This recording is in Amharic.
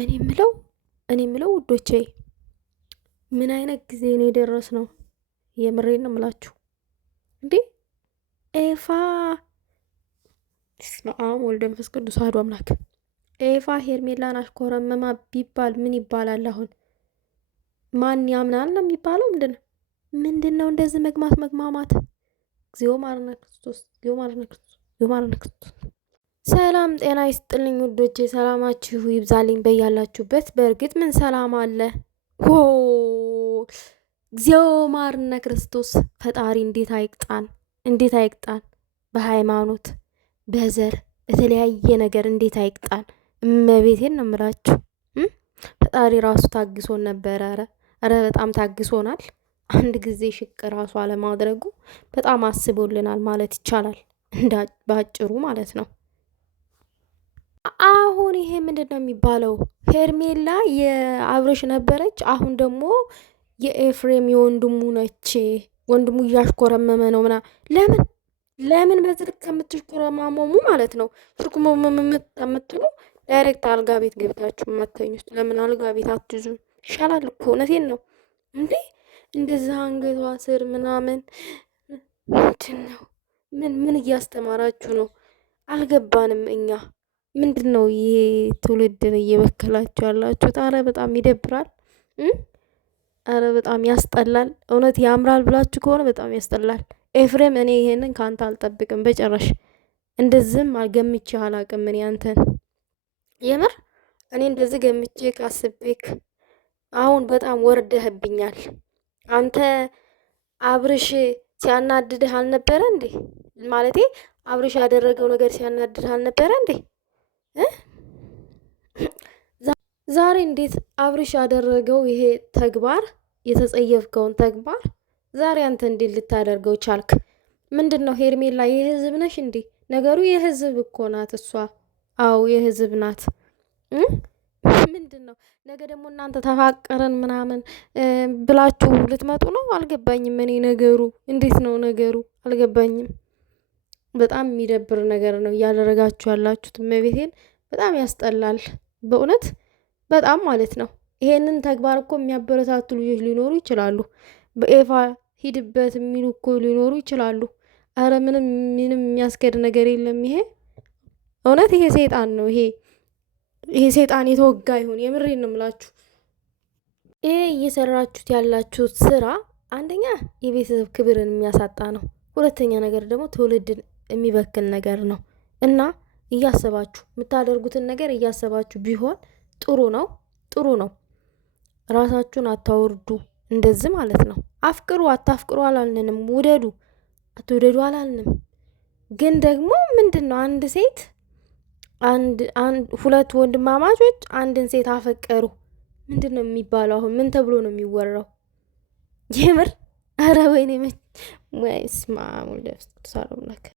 እኔ ምለው ውዶቼ ምን አይነት ጊዜ ነው የደረስነው? የምሬን ነው የምላችሁ። እንዴ ኤፋ በስመ አብ ወልድ መንፈስ ቅዱስ አሐዱ አምላክ። ኤፋ ሄርሜላን አሽኮረመማ ቢባል ምን ይባላል? አሁን ማን ያምናል ነው የሚባለው? ምንድነው እንደዚህ መግማማት? እግዚኦ ማረነ ክርስቶስ፣ እግዚኦ ማረነ ክርስቶስ፣ እግዚኦ ማረነ ክርስቶስ። ሰላም ጤና ይስጥልኝ ውዶቼ፣ ሰላማችሁ ይብዛልኝ በያላችሁበት። በእርግጥ ምን ሰላም አለ? ሆ እግዚኦ ማርነ ክርስቶስ። ፈጣሪ እንዴት አይቅጣን? በሃይማኖት በዘር በተለያየ ነገር እንዴት አይቅጣን? እመቤቴን ነው የምላችሁ። ፈጣሪ ራሱ ታግሶን ነበረ። ኧረ በጣም ታግሶናል። አንድ ጊዜ ሽቅ ራሱ አለማድረጉ በጣም አስቦልናል ማለት ይቻላል። ባጭሩ ማለት ነው። አሁን ይሄ ምንድን ነው የሚባለው? ሄርሜላ የአብረሽ ነበረች። አሁን ደግሞ የኤፍሬም የወንድሙ ነች። ወንድሙ እያሽኮረመመ ነው ለምን በዚህ ልክ ከምትሽኮረማመሙ ማለት ነው የምትሉ ዳይሬክት አልጋ ቤት ገብታችሁ የማተኙት ለምን አልጋ ቤት አትዙም? ይሻላል እኮ እውነቴን ነው እንዴ። እንደዛ አንገቷ ስር ምናምን ምንድን ነው? ምን እያስተማራችሁ ነው? አልገባንም እኛ። ምንድን ነው ይሄ ትውልድን እየበከላችሁ ያላችሁት? አረ በጣም ይደብራል። አረ በጣም ያስጠላል። እውነት ያምራል ብላችሁ ከሆነ በጣም ያስጠላል። ኤፍሬም እኔ ይሄንን ካንተ አልጠብቅም በጭራሽ። እንደዚህም ገምቼ አላቅም እኔ አንተን የምር እኔ እንደዚህ ገምቼ ካስቤክ አሁን በጣም ወርደህብኛል። አንተ አብርሽ ሲያናድድህ አልነበረ እንዴ? ማለቴ አብርሽ ያደረገው ነገር ሲያናድድህ አልነበረ እንዴ? ዛሬ እንዴት አብርሽ ያደረገው ይሄ ተግባር የተጸየፍከውን ተግባር ዛሬ አንተ እንዴት ልታደርገው ቻልክ? ምንድነው ሄርሜላ የህዝብ ነሽ እንዴ? ነገሩ የህዝብ እኮ ናት እሷ። አዎ የህዝብ ናት። ምንድነው ነገ ደግሞ እናንተ ተፋቀረን ምናምን ብላችሁ ልትመጡ ነው? አልገባኝም። እኔ ነገሩ እንዴት ነው ነገሩ? አልገባኝም። በጣም የሚደብር ነገር ነው እያደረጋችሁ ያላችሁት። እመቤቴን በጣም ያስጠላል በእውነት በጣም ማለት ነው። ይሄንን ተግባር እኮ የሚያበረታቱ ልጆች ሊኖሩ ይችላሉ። በኤፋ ሂድበት የሚሉ እኮ ሊኖሩ ይችላሉ። አረ ምንም የሚያስገድ ነገር የለም። ይሄ እውነት ይሄ ሰይጣን ነው። ይሄ ሰይጣን የተወጋ ይሁን። የምሬን ነው የምላችሁ። ይሄ እየሰራችሁት ያላችሁት ስራ አንደኛ የቤተሰብ ክብርን የሚያሳጣ ነው። ሁለተኛ ነገር ደግሞ ትውልድን የሚበክል ነገር ነው እና እያሰባችሁ የምታደርጉትን ነገር እያሰባችሁ ቢሆን ጥሩ ነው። ራሳችሁን አታወርዱ። እንደዚህ ማለት ነው። አፍቅሩ አታፍቅሩ አላልንም። ውደዱ አትውደዱ አላልንም። ግን ደግሞ ምንድን ነው አንድ ሴት ሁለት ወንድማማቾች አንድን ሴት አፈቀሩ ምንድን ነው የሚባለው? አሁን ምን ተብሎ ነው የሚወራው? የምር ኧረ ወይኔ ወይስ ማሙል